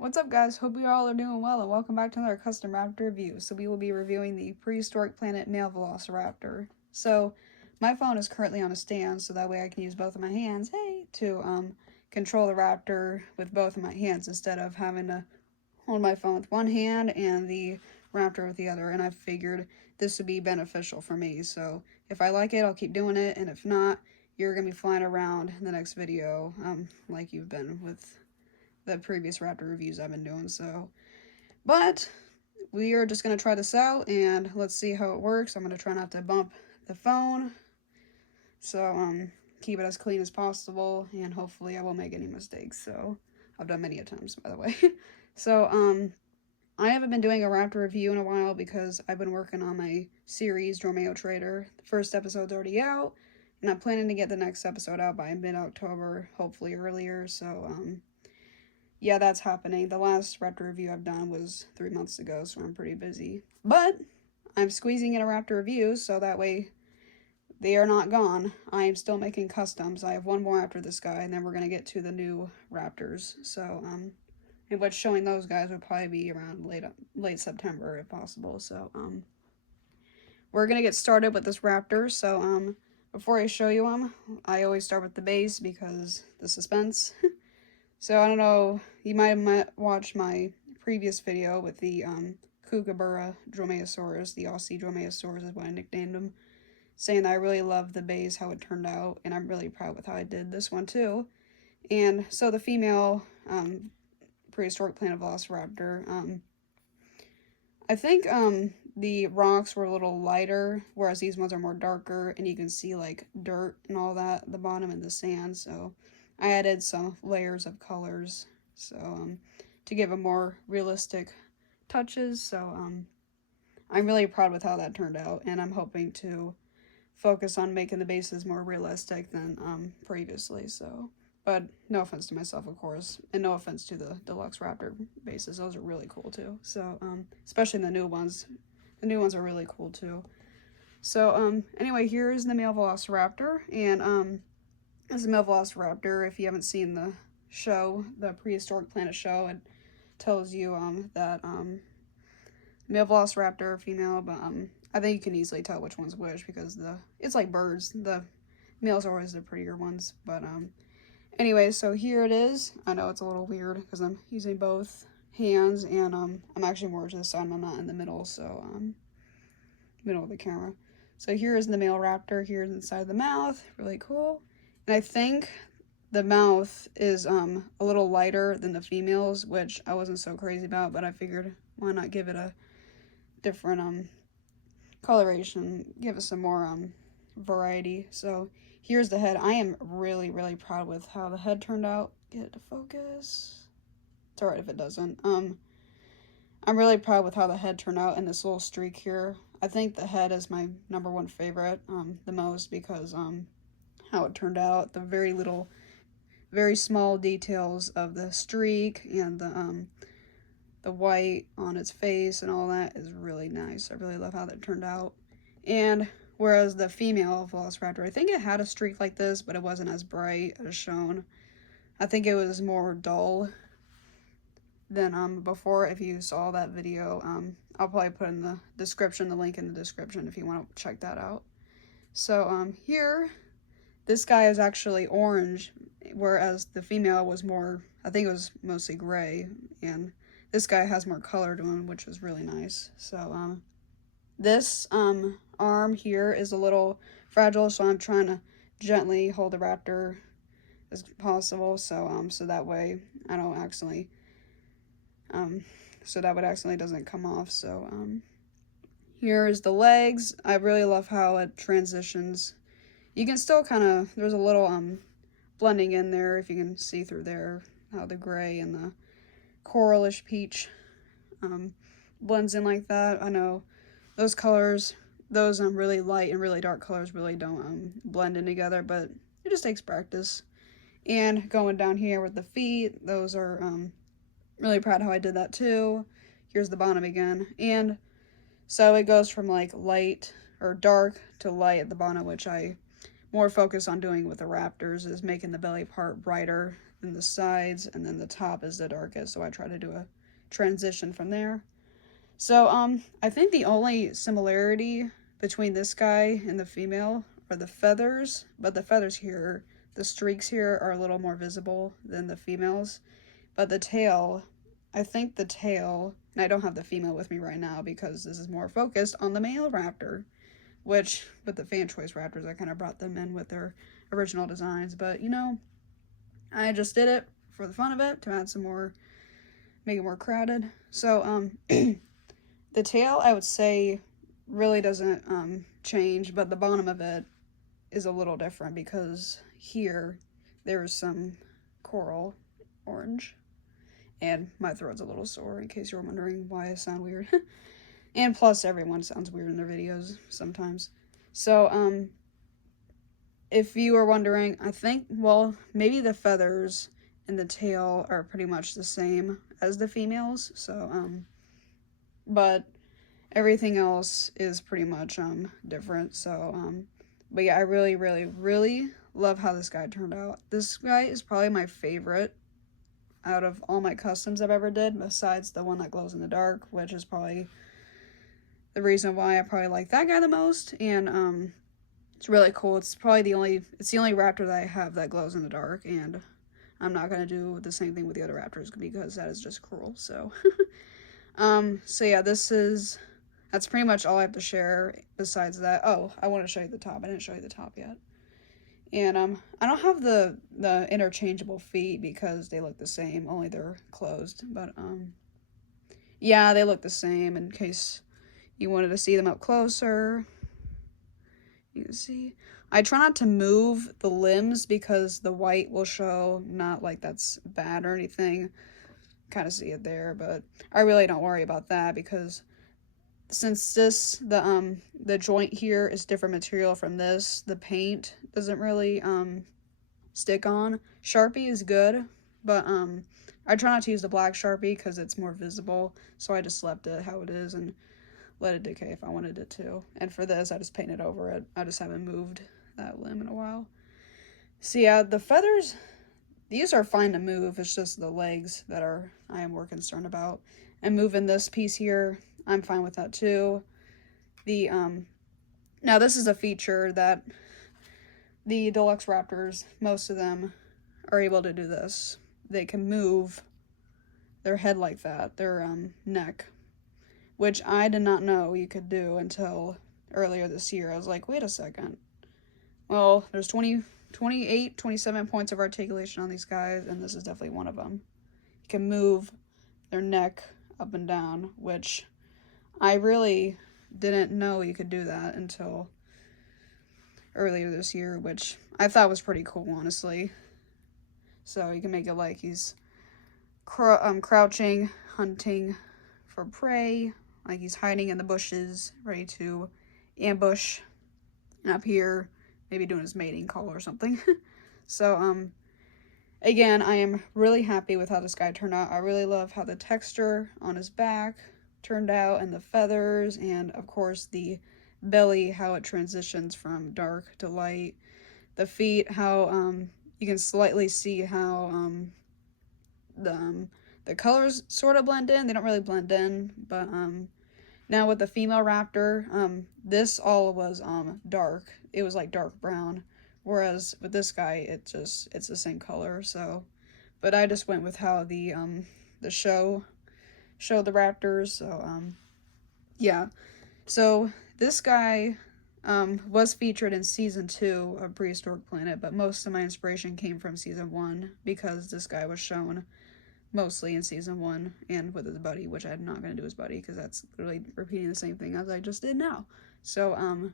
What's up, guys? Hope you all are doing well, and welcome back to another custom raptor review. So we will be reviewing the prehistoric planet male Velociraptor. So my phone is currently on a stand, so that way I can use both of my hands, to control the raptor with both of my hands instead of having to hold my phone with one hand and the raptor with the other. And I figured this would be beneficial for me. So if I like it, I'll keep doing it, and if not, you're gonna be flying around in the next video, like you've been with the previous Raptor reviews I've been doing. But we are just going to try this out and let's see how it works. I'm going to try not to bump the phone, so keep it as clean as possible, and hopefully I won't make any mistakes. So I've done many a times, by the way. I haven't been doing a Raptor review in a while because I've been working on my series Dromeo Trader. The first episode's already out, and I'm planning to get the next episode out by mid-October, hopefully earlier. Yeah, that's happening. The last Raptor review I've done was 3 months ago, so I'm pretty busy. But I'm squeezing in a Raptor review, so that way they are not gone. I am still making customs. I have one more after this guy, and then we're going to get to the new Raptors. And what's showing those guys would probably be around late September, if possible. We're going to get started with this Raptor. Before I show you him, I always start with the base because the suspense. So I don't know, you might have watched my previous video with the Kookaburra Dromaeosaurus, the Aussie Dromaeosaurus is what I nicknamed him, saying that I really loved the base, how it turned out, and I'm really proud with how I did this one too. And so the female prehistoric planet Velociraptor, I think the rocks were a little lighter, whereas these ones are more darker, and you can see like dirt and all that at the bottom in the sand, so I added some layers of colors, to give them more realistic touches. I'm really proud with how that turned out, and I'm hoping to focus on making the bases more realistic than previously. But no offense to myself, of course, and no offense to the deluxe Raptor bases. Those are really cool too. Especially the new ones. The new ones are really cool too. Anyway, here's the male Velociraptor, and this is male Velociraptor. If you haven't seen the show, the Prehistoric Planet show, it tells you that male Velociraptor, female, but I think you can easily tell which one's which because it's like birds. The males are always the prettier ones. But anyway, so here it is. I know it's a little weird because I'm using both hands, and I'm actually more to the side. I'm not in the middle, middle of the camera. So here is the male raptor. Here's inside the mouth. Really cool. And I think the mouth is a little lighter than the females, which I wasn't so crazy about, but I figured why not give it a different coloration, give it some more variety. So here's the head. I am really, really proud with how the head turned out. Get it to focus. It's alright if it doesn't. I'm really proud with how the head turned out and this little streak here. I think the head is my #1 favorite the most because how it turned out, the very small details of the streak and the white on its face and all that is really nice. I really love how that turned out. And whereas the female Velociraptor, I think it had a streak like this, but it wasn't as bright as shown. I think it was more dull than before. If you saw that video, I'll probably put in the description, the link in the description if you want to check that out. Here, this guy is actually orange, whereas the female was more, I think it was mostly gray, and this guy has more color to him, which is really nice. This arm here is a little fragile, so I'm trying to gently hold the raptor as possible, so that way I don't accidentally, so that would accidentally doesn't come off. Here is the legs. I really love how it transitions. You can still there's a little blending in there, if you can see through there, how the gray and the coralish peach blends in like that. I know those colors, those really light and really dark colors really don't blend in together, but it just takes practice. And going down here with the feet, those are really proud how I did that too. Here's the bottom again, and so it goes from like light or dark to light at the bottom, which I more focus on doing with the raptors, is making the belly part brighter then the sides, and then the top is the darkest, so I try to do a transition from there. So, I think the only similarity between this guy and the female are the feathers, but the feathers here, the streaks here are a little more visible than the females. But the tail, I think the tail, and I don't have the female with me right now because this is more focused on the male raptor, which, with the fan choice raptors, I kind of brought them in with their original designs. But, you know, I just did it for the fun of it to add some more, make it more crowded. So, the tail, I would say, really doesn't change, but the bottom of it is a little different because here there's some coral orange, and my throat's a little sore in case you're wondering why I sound weird. And plus, everyone sounds weird in their videos sometimes. So, if you are wondering, I think, well, maybe the feathers and the tail are pretty much the same as the females, so, but everything else is pretty much, different, so, but yeah, I really, really, really love how this guy turned out. This guy is probably my favorite out of all my customs I've ever did, besides the one that glows in the dark, which is probably the reason why I probably like that guy the most, and, it's really cool. It's probably the only raptor that I have that glows in the dark, and I'm not going to do the same thing with the other raptors because that is just cruel, so. So yeah, that's pretty much all I have to share besides that. Oh, I want to show you the top. I didn't show you the top yet. And, I don't have the interchangeable feet because they look the same, only they're closed, but, yeah, they look the same in case you wanted to see them up closer. You can see, I try not to move the limbs because the white will show, not like that's bad or anything. Kind of see it there, but I really don't worry about that because since the joint here is different material from this, the paint doesn't really stick on. Sharpie is good, but I try not to use the black Sharpie because it's more visible, so I just left it how it is and let it decay if I wanted it to. And for this, I just painted over it. I just haven't moved that limb in a while. So yeah, the feathers, these are fine to move. It's just the legs that I am more concerned about. And moving this piece here, I'm fine with that too. Now this is a feature that the deluxe raptors, most of them are able to do this. They can move their head like that, their neck, which I did not know you could do until earlier this year. I was like, wait a second. Well, there's 28, 27 points of articulation on these guys, and this is definitely one of them. You can move their neck up and down, which I really didn't know you could do that until earlier this year, which I thought was pretty cool, honestly. So you can make it like he's crouching, hunting for prey, like he's hiding in the bushes, ready to ambush. And up here, maybe doing his mating call or something. So, again, I am really happy with how this guy turned out. I really love how the texture on his back turned out, and the feathers, and of course the belly, how it transitions from dark to light. The feet, how, you can slightly see how, the colors sort of blend in. They don't really blend in, but, now with the female raptor, this all was, dark. It was like dark brown, whereas with this guy, it's the same color, so, but I just went with how the show showed the raptors, so, yeah. So, this guy, was featured in Season 2 of Prehistoric Planet, but most of my inspiration came from Season 1, because this guy was shown mostly in Season 1, and with his buddy, which I'm not going to do his buddy, because that's literally repeating the same thing as I just did now. So,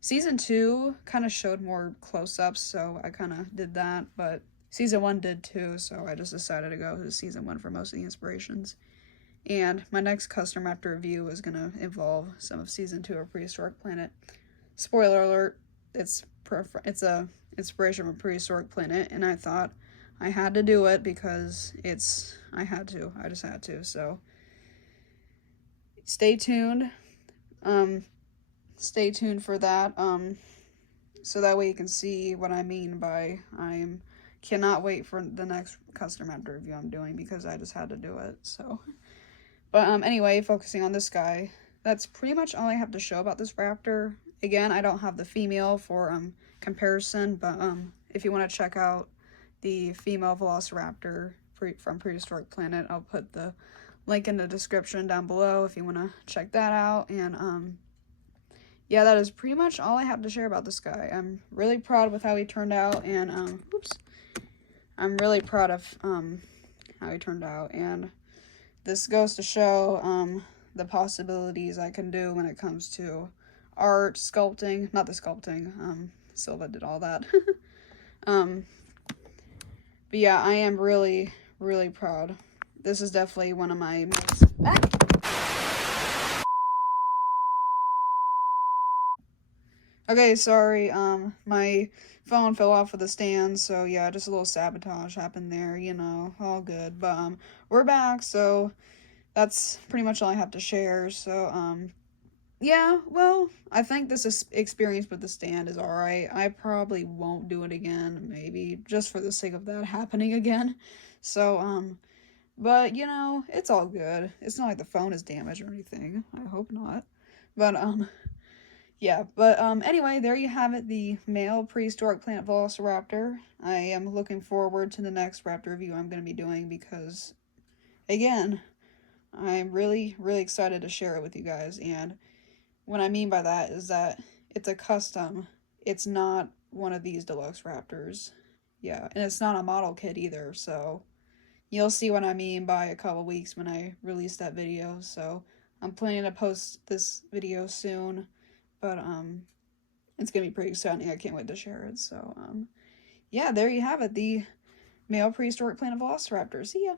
Season 2 kind of showed more close-ups, so I kind of did that, but Season 1 did too, so I just decided to go to Season 1 for most of the inspirations. And my next custom raptor review is going to involve some of Season 2 of Prehistoric Planet. Spoiler alert, it's a inspiration from Prehistoric Planet, and I thought I had to do it because I just had to, so stay tuned. Stay tuned for that, so that way you can see what I mean by I'm cannot wait for the next custom raptor review I'm doing because I just had to do it. So, but anyway, focusing on this guy, that's pretty much all I have to show about this raptor. Again, I don't have the female for comparison, but if you want to check out the female Velociraptor from Prehistoric Planet, I'll put the link in the description down below if you want to check that out. And yeah, that is pretty much all I have to share about this guy. I'm really proud with how he turned out, and I'm really proud of how he turned out, and this goes to show the possibilities I can do when it comes to art, sculpting, not the sculpting, Silva did all that. But yeah, I am really, really proud. This is definitely one of my most... Okay, sorry, my phone fell off of the stand, so yeah, just a little sabotage happened there, you know, all good. But, we're back, so that's pretty much all I have to share. So, yeah, well, I think this experience with the stand is alright. I probably won't do it again, maybe, just for the sake of that happening again. So, but, you know, it's all good. It's not like the phone is damaged or anything. I hope not. But, yeah, but, anyway, there you have it, the male Prehistoric Planet Velociraptor. I am looking forward to the next raptor review I'm going to be doing because, again, I'm really, really excited to share it with you guys, and what I mean by that is that it's a custom. It's not one of these deluxe raptors. Yeah, and it's not a model kit either, so you'll see what I mean by a couple weeks when I release that video. So I'm planning to post this video soon, but it's gonna be pretty exciting. I can't wait to share it. So yeah, there you have it, the male Prehistoric Planet Velociraptor. See ya.